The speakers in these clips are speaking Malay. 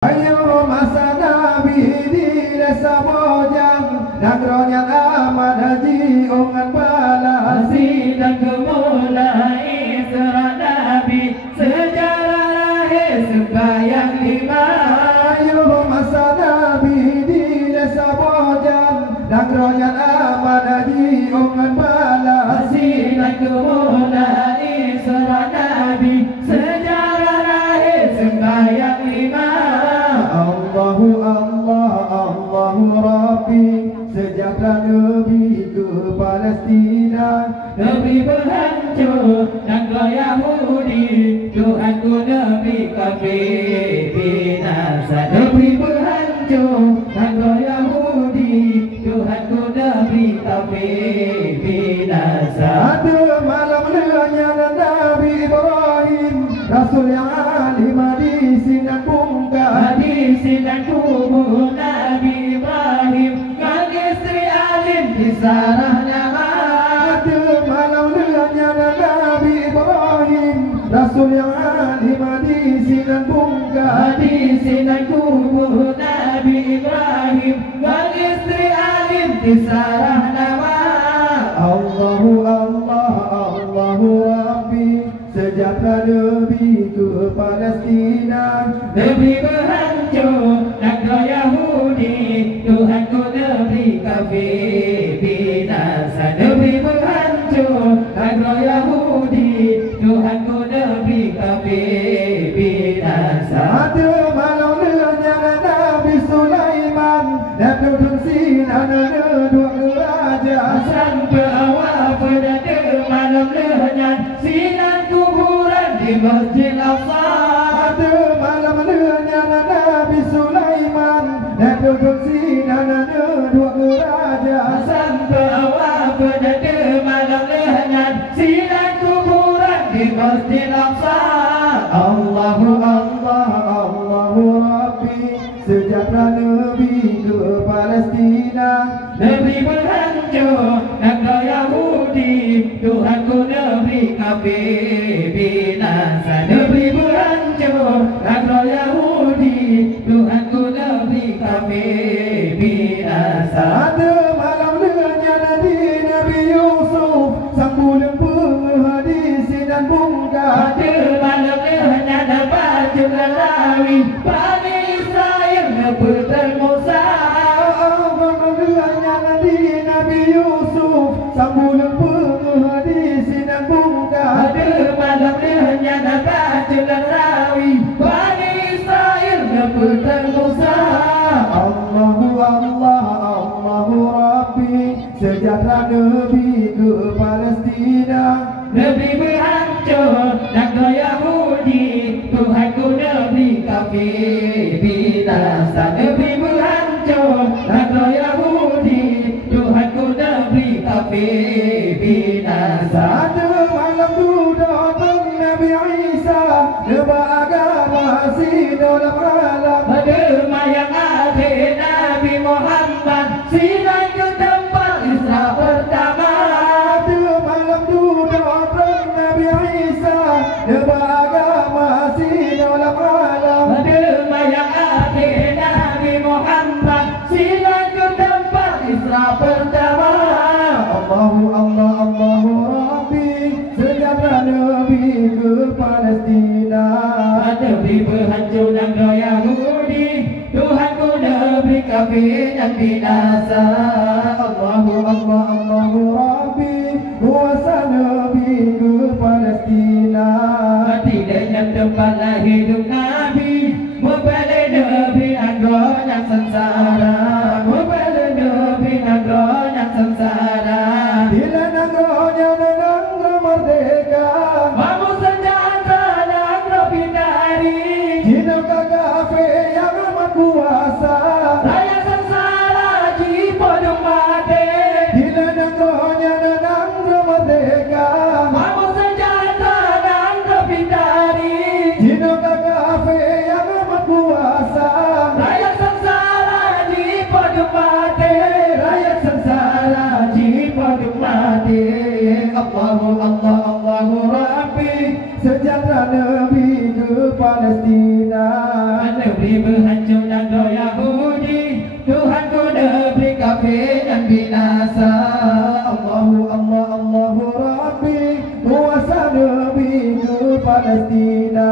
Ayo masa Nabi di desa Bojang, Nagronya Ahmad Haji Ongan Balasi, dan kemulai surah Nabi, sejarah lahir sembahyang lima. Ayo masa Nabi di desa Bojang, Nagronya Ahmad Haji Ongan Balasi, dan kemulai surah Nabi, sejarah lahir sembahyang lima. Allahu Allah, Allahu Rabbi, sejahtera Nabi ke Palestina. Nabi berhancur dan kau Yahudi, Tuhanku Nabi kafir binasa. Nabi berhancur dan kau Yahudi, Tuhanku Nabi kafir binasa. Ada malam lenyana Nabi Ibrahim, Rasul yang alim di sinan bungka, Di sinan kubur Nabi Ibrahim, kan istri alim di sarahnya. ada malam lenyana Nabi Ibrahim, Rasul yang alim di sinan bungka, Di sinan kubur Nabi Ibrahim, kan istri alim di sarah nama. Allahu Allah, Allahu Rabbi, sejahtera Nabi ke Palestina. Nabi berhancur dan kau Yahudi, Tuhanku Nabi kafir binasa. Nabi berhancur dan kau Yahudi, Tuhanku Nabi kafir binasa. Ada malam lenyana Nabi Sulaiman, dan duduk sinan dua kerajaan. Sampai awal pada malam lenyap sinan kuburan di Masjid Al-Aqsa. Ada malam lenyana Nabi Sulaiman, dan duduk sinan dua kerajaan. Sampai awal pada malam lenyap sinan kuburan di Masjid Al-Aqsa. Allahu Allah, Allahu Rabbi, sejahtera Nabi ke Palestina. Nabi berhancur dan kau Yahudi, Tuhanku Nabi kafir binasa. Nabi berhancur dan kau Yahudi, Tuhanku Nabi kafir binasa. Ada malam lenyana di Nabi Yusuf, sang bulan penghadisi dan bungka. Ada malam lenyana baju lelawi, Bani Israel bertemu Musa. Malam lenyana di Nabi Yusuf, sang bulan penghadisi dan bungka. Ada malam lenyana baju lelawi, Bani Israel bertemu Musa. Allahu Allah, Allahu Rabbi, sejahtera Nabi ke Palestina. Nabi berhancur dan kau Yahudi, Tuhanku Nabi kafir binasa. Nabi berhancur dan kau Yahudi, Tuhanku Nabi kafir binasa. Ada malam duda teng Nabi Isa, lebah agama si dalam alam. Pada mayang akhir Nabi Muhammad, sinan ke tempat Isra pertama. Ada malam duda teng Nabi Isa, lebah agama si dalam alam. Pada mayang akhir Nabi Muhammad, sinan ke tempat Isra pertama. Allahu Allah, Allahu Rabbi, sejahtera Nabi ke Palestina. Nabi berhancur dan kau Yahudi, Tuhanku Nabi kafir dan binasa. Allahu Allah, Allahu Rabbi, kuasa Nabi ke Palestina. Tidaknya tempat lahir Nabi, membela Nabi agonya sengsara, membela Nabi agonya sengsara. Bila negaranya negara merdeka, Mamu senjata negara bidari, Cina kafir yang amat kuasa. raya sengsara jipo demam. hancur negara Yahudi, Tuhanku negeri kafir dan binasa. Allahu Rabbi, kuasa negeriku Palestina.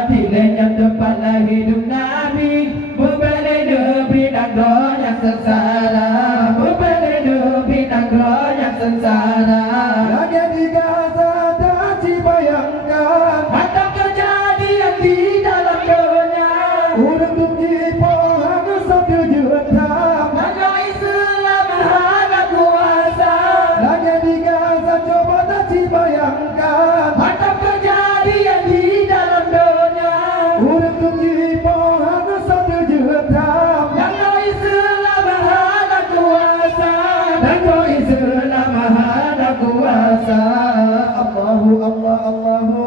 Adilnya tempatlah hidup Nabi, membela negeri negara yang sengsara, membela negeri negara yang sengsara. Lagi di Gaza tak dibayangkan Ada kejadian di dalam dunia, urang tunji pohon satu juta. negara Islam ada kuasa. Lagi di Gaza coba tak dibayangkan Ada kejadian di dalam dunia, urang tunji pohon satu juta. negara Islam ada kuasa. Negara Islam ada kuasa. Allahu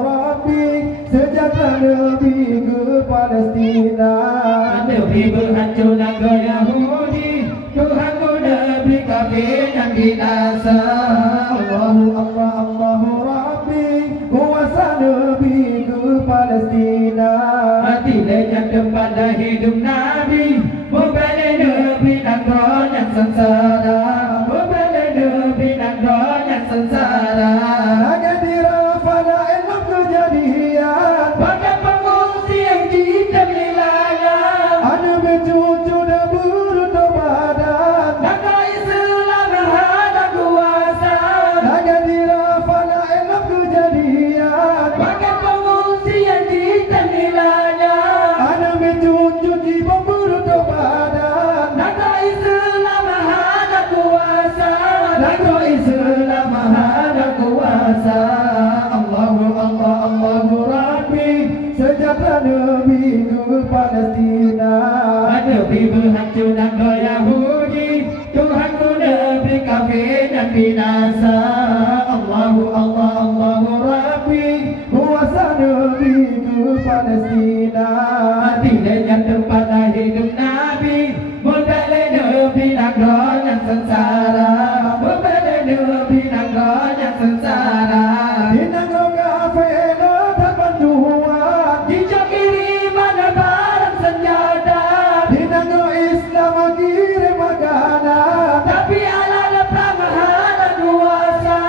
Rabbi, sejahtera negeriku Palestina. Negeri berhancur negara Yahudi, Tuhanku negeri kafir dan binasa. Allahu Rabbi, kuasa negeriku Palestina. Adilnya tempat hidup Nabi, membela negeri negara yang sengsara, membela negeri negara yang sengsara. Lagi di Rafah ilmu kejadian, Pada pengungsi yang ditemilanya, ada bercucu dan beruntuk badan. negara Islam ada kuasa. Lagi di Rafah ilmu kejadian, Pada pengungsi yang ditemilanya, ada bercucu di beruntuk badan. negara Islam ada kuasa. Negara Islam ada kuasa. Allahu Rabbi, sejahtera negeriku Palestina. Negeri berhancur negara Yahudi, Tuhanku negeri kafir dan binasa. Allahu Rabbi, kuasa negeriku Palestina. Adilnya tempat hidup Nabi, membela negeri negara yang sengsara, membela negeri negara yang sengsara. Di negara kafir tak bantuan, Hijau kiriman barang senjata, di negara Islam kirim makanan. tapi Allah lepas maha kuasa.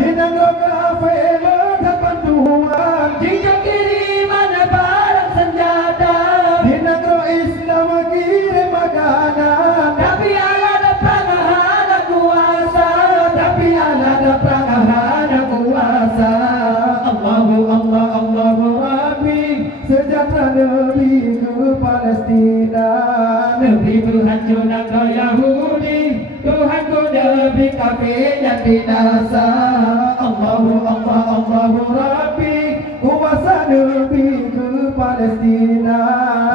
Di negara kafir tak bantuan, Hijau kiriman barang senjata, di negara Islam kirim makanan. tapi Allah lepas maha kuasa. Tapi Allah dapat ada kuasa. Allahu Rabbi, sejahtera negeriku Palestina. Negeri berhancur negara Yahudi, Tuhanku negeri kafir dan binasa. Allahu Rabbi, kuasa negeriku Palestina.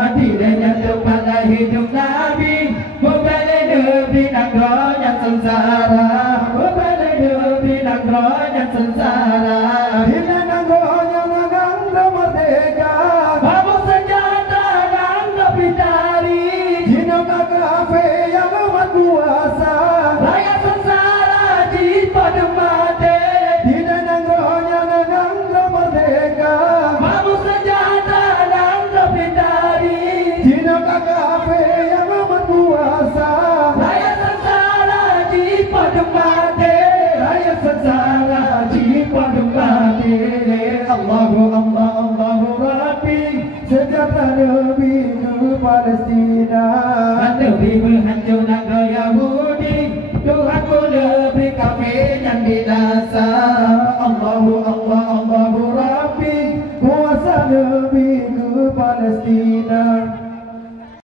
Adilnya tempatlah hidup Nabi, membela negeri negara yang sengsara, membela negeri negara yang sengsara. Di negara negara merdeka, Bawa senjata dan topi tari, di negara kafir yang amat kuasa. rakyat sengsara di pada mati. Di negara negara merdeka, Bawa senjata dan topi tari, di negara kafir yang amat kuasa. rakyat sengsara di pada mati. Rakyat sengsara di padang mati. Allahu Rabbi, sejahtera negeriku Palestina. Negeri berhancur negara Yahudi, Tuhanku negeri kafir dan binasa. Allahu Rabbi, kuasa negeriku Palestina.